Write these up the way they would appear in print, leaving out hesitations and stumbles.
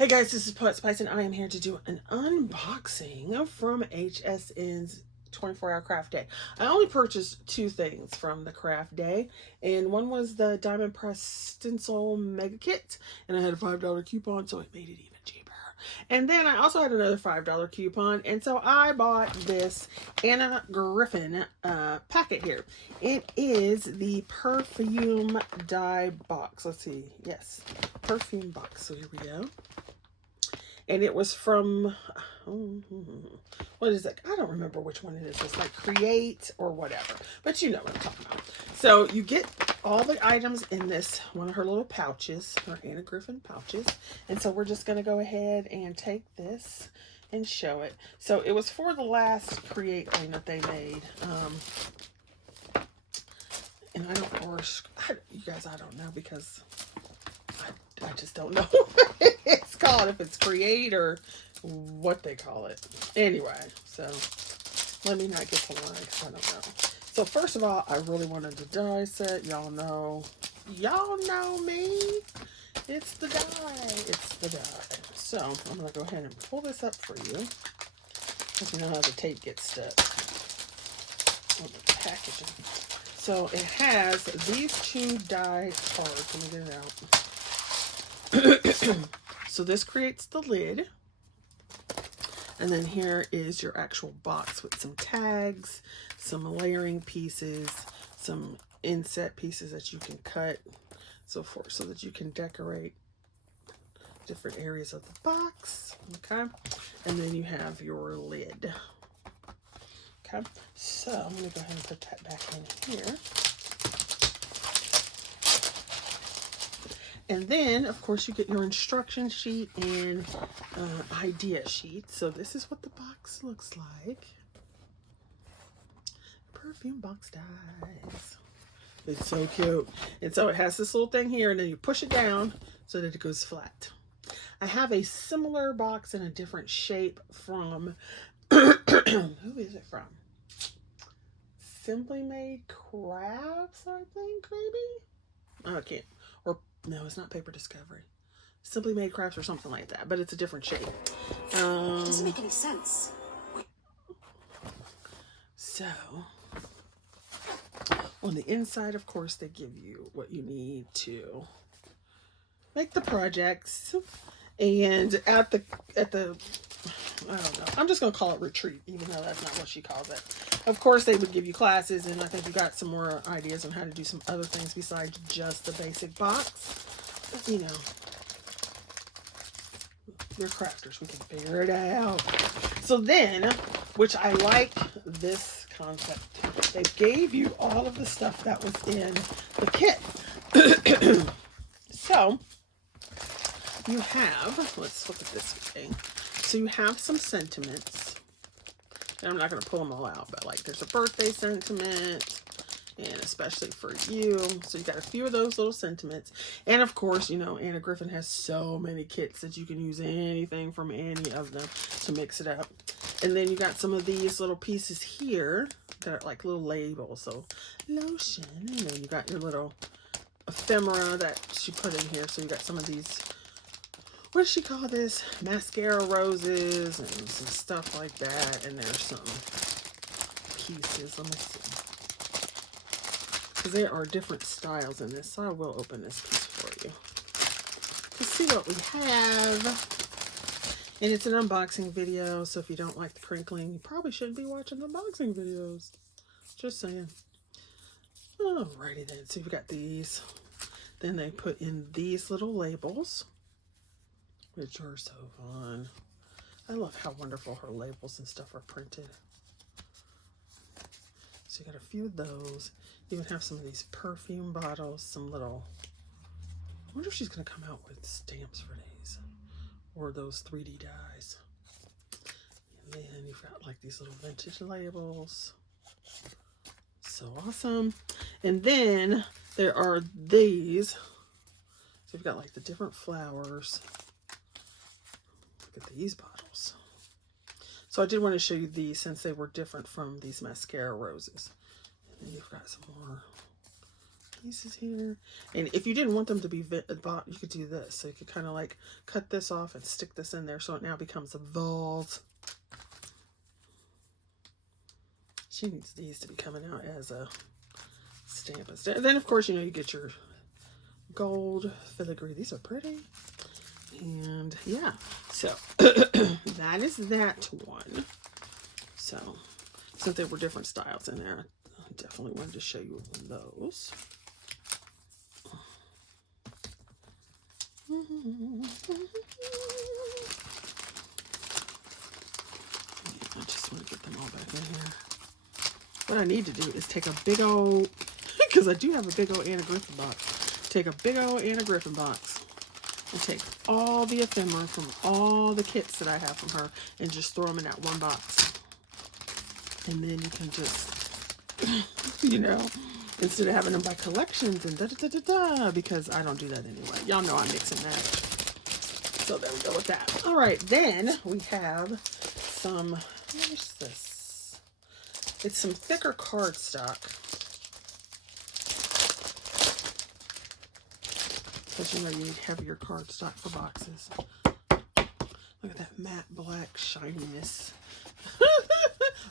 Hey guys, this is Poet Spice and I am here to do an unboxing from HSN's 24-hour craft day. I only purchased two things from the craft day, and one was the Diamond Press Stencil Mega Kit, and I had a $5 coupon, so it made it even cheaper. And then I also had another $5 coupon, and so I bought this Anna Griffin packet here. It is the perfume dye box. Let's see. Yes, perfume box. So here we go. And it was from, what is it? I don't remember which one it is. It's like Create or whatever. But you know what I'm talking about. So you get all the items in this, one of her little pouches, her Anna Griffin pouches. And so we're just going to go ahead and take this and show it. So it was for the last Create thing that they made. And I don't, or you guys, I don't know because I just don't know what it's called, if it's Create or what they call it. Anyway, so let me not get to lie because I don't know. So first of all, I really wanted the die set. Y'all know me. It's the die. It's the die. So I'm going to go ahead and pull this up for you. Because you know how the tape gets stuck on the packaging. So it has these two die cards. Let me get it out. So this creates the lid, and then here is your actual box with some tags, some layering pieces, some inset pieces that you can cut, so that you can decorate different areas of the box. Okay, and then you have your lid. Okay, so I'm going to go ahead and put that back in here. And then, of course, you get your instruction sheet and idea sheet. So this is what the box looks like. Perfume box dies. It's so cute. And so it has this little thing here, and then you push it down so that it goes flat. I have a similar box in a different shape from, who is it from? Simply Made Crafts, I think, maybe? I can't. Or no, it's not Paper Discovery. Simply Made Crafts or something like that, but it's a different shape. It doesn't make any sense. So, on the inside, of course, they give you what you need to make the projects. And at the I don't know, I'm just going to call it retreat, even though that's not what she calls it. Of course, they would give you classes, and I think you got some more ideas on how to do some other things besides just the basic box. But, you know, we're crafters. We can figure it out. So then, which I like this concept, they gave you all of the stuff that was in the kit. So, you have, let's look at this thing. So you have some sentiments. And I'm not going to pull them all out, but like there's a birthday sentiment, and especially for you. So you got a few of those little sentiments. And of course, you know, Anna Griffin has so many kits that you can use anything from any of them to mix it up. And then you got some of these little pieces here that are like little labels. So lotion, and then you got your little ephemera that she put in here. So you got some of these, what does she call this? Mascara roses and some stuff like that. And there's some pieces. Let me see. Because there are different styles in this. So I will open this piece for you to see what we have. And it's an unboxing video. So if you don't like the crinkling, you probably shouldn't be watching unboxing videos. Just saying. Alrighty then. So you've got these. Then they put in these little labels, which are so fun. I love how wonderful her labels and stuff are printed. So you got a few of those. You even have some of these perfume bottles, some little, I wonder if she's going to come out with stamps for these, or those 3D dies. And then you've got like these little vintage labels. So awesome. And then there are these. So you've got like the different flowers. Look at these bottles. So I did want to show you these since they were different from these mascara roses. And then you've got some more pieces here. And if you didn't want them to be bought, you could do this. So you could kind of like cut this off and stick this in there so it now becomes a vase. She needs these to be coming out as a stamp instead. And then of course, you know, you get your gold filigree. These are pretty. And yeah, so that is that one. So since there were different styles in there, I definitely wanted to show you those. I just want to get them all back in here. What I need to do is take a big old, because I do have a big old Anna Griffin box. Take a big old Anna Griffin box and take all the ephemera from all the kits that I have from her and just throw them in that one box. And then you can just, you know, instead of having them by collections and da-da-da-da-da, because I don't do that anyway. Y'all know I mix and match. So there we go with that. All right, then we have some, where's this? It's some thicker cardstock. Because you know you need heavier cardstock for boxes. Look at that matte black shininess.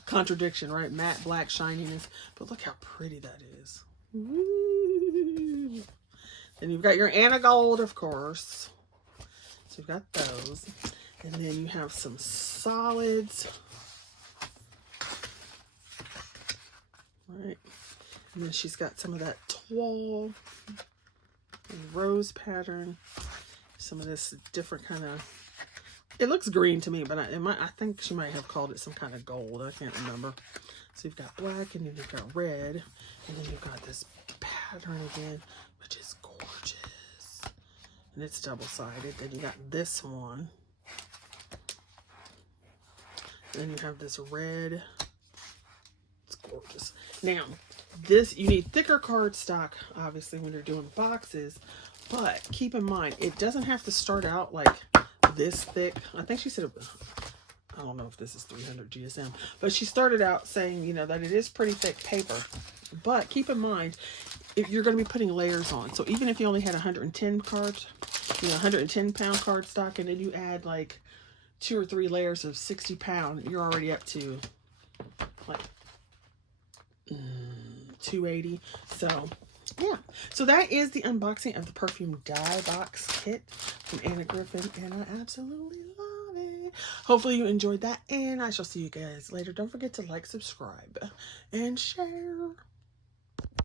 Contradiction, right? Matte black shininess. But look how pretty that is. Woo. Then you've got your Anna Gold, of course. So you've got those. And then you have some solids. Right. And then she's got some of that toile and rose pattern. Some of this different kind of, it looks green to me, but I think she might have called it some kind of gold. I can't remember. So you've got black, and then you've got red, and then you've got this pattern again, which is gorgeous. And it's double-sided. Then you got this one. And then you have this red. It's gorgeous. Now, this, you need thicker cardstock, obviously, when you're doing boxes. But keep in mind, it doesn't have to start out like this thick. I think she said, I don't know if this is 300 GSM, but she started out saying, you know, that it is pretty thick paper. But keep in mind, if you're going to be putting layers on, so even if you only had 110 cards, you know, 110 pound cardstock, and then you add like 2 or 3 layers of 60 pound, you're already up to like 280. So yeah, so that is the unboxing of the perfume dye box kit from Anna Griffin, and I absolutely love it. Hopefully you enjoyed that, and I shall see you guys later. Don't forget to like, subscribe, and share.